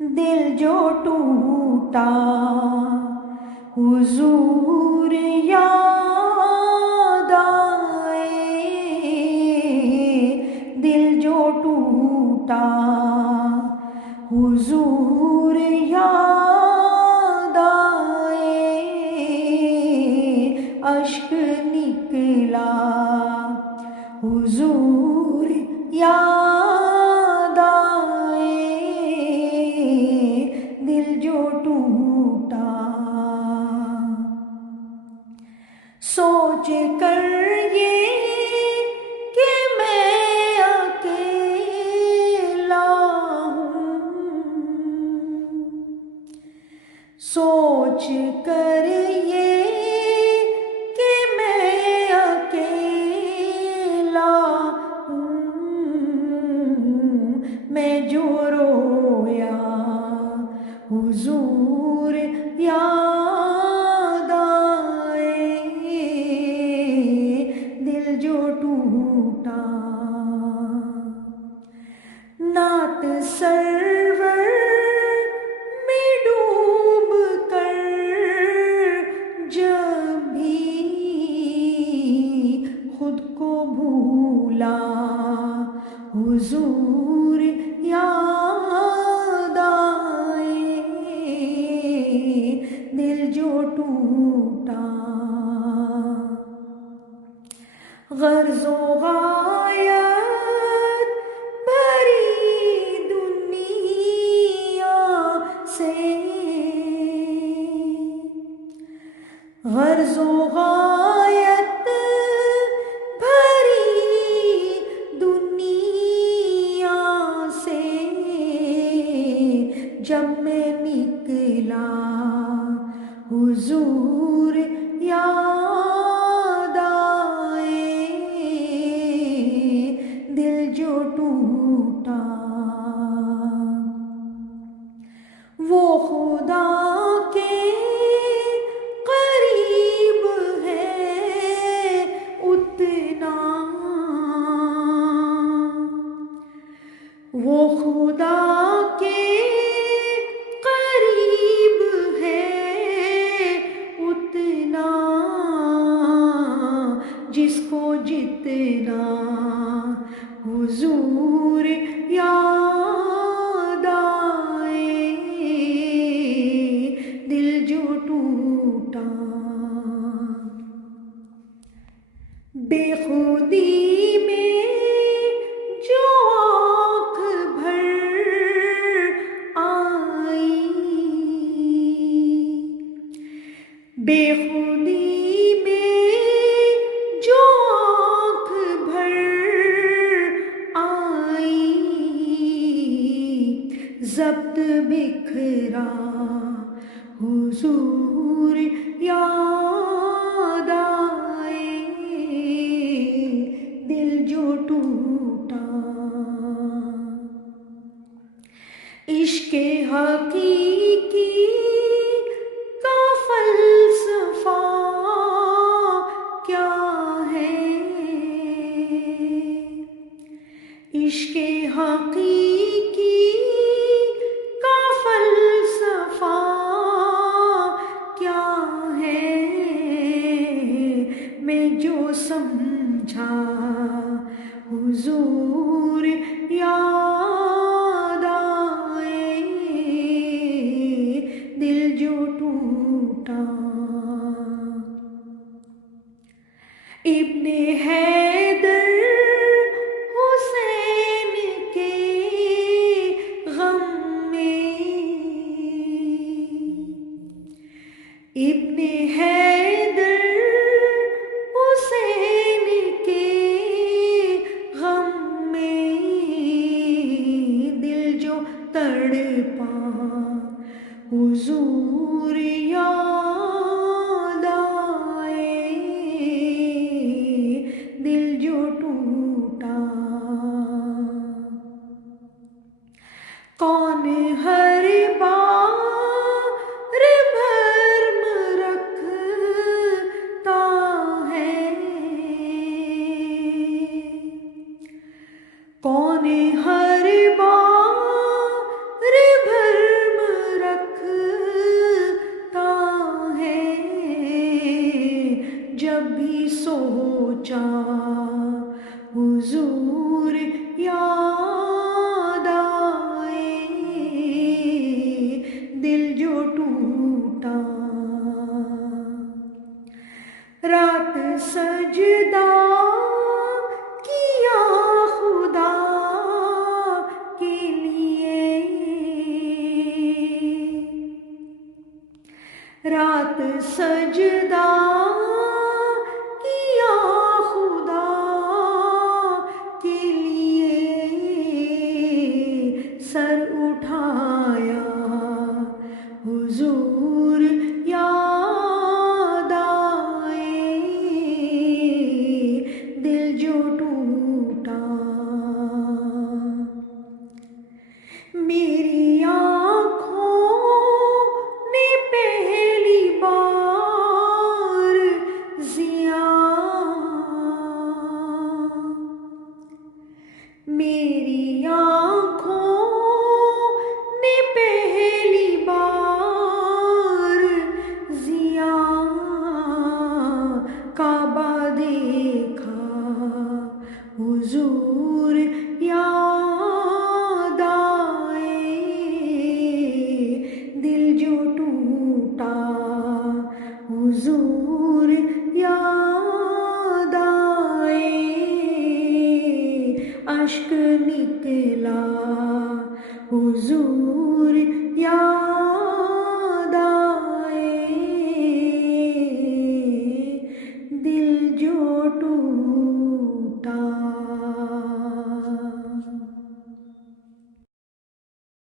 دل جو ٹوٹا حضور یاد آئے، دل جو ٹوٹا حضور یاد آئے، اشک نکلا حضور یاد آئے، دل جو ٹوٹا سوچ کر یہ کہ میں اکیلا ہوں، سوچ کر یہ کہ میں اکیلا ہوں، میں جو رویا حضور یاد آئے، دل جو ٹوٹا نعت سرور میں ڈوب کر جب بھی خود کو بھولا حضور یاد آئے، دل جو ٹوٹا غرض و غایت بھری دنیا سے، غرض و غایت بھری دنیا سے، جب میں نکلا حضور یاد آئے، دل جو ٹوٹا وہ خدا کے قریب ہے اتنا، وہ خدا کے قریب ہے اتنا، جس کو جتنا حضور یاد آئے، دل جو ٹوٹا بے خودی میں جو آنکھ بھر آئی، بے خودی میں جو آنکھ بھر آئی، ضبط بکھرا حضور یاد آئے، دل جو ٹوٹا عشق حقیقی کا فلسفہ کیا ہے، عشق حقیقی کا فلسفہ کیا ہے، میں جو سمجھا حضور یاد آئے، دل جو ٹوٹا ابن حیدر حسین کے غم میں، ابن حیدر حسین کے غم میں، دل جو تڑپا حضور یاد آئے، دل جو ٹوٹا کون ہر بار بھرم رکھتا ہے، کون ہر بار بھرم یاد آئے دل جو ٹوٹا رات سجدہ کیا خدا کے لیے رات سجدہ کیا خدا کے لیے سر اٹھایا حضور یاد آئے دل جو ٹوٹا میری آنکھوں نے پہلی بار میری آنکھوں نے پہلی بار کعبہ دیکھا حضور یاد آئے دل جو ٹوٹا حضور یاد آئے اشک نکلا حضور یاد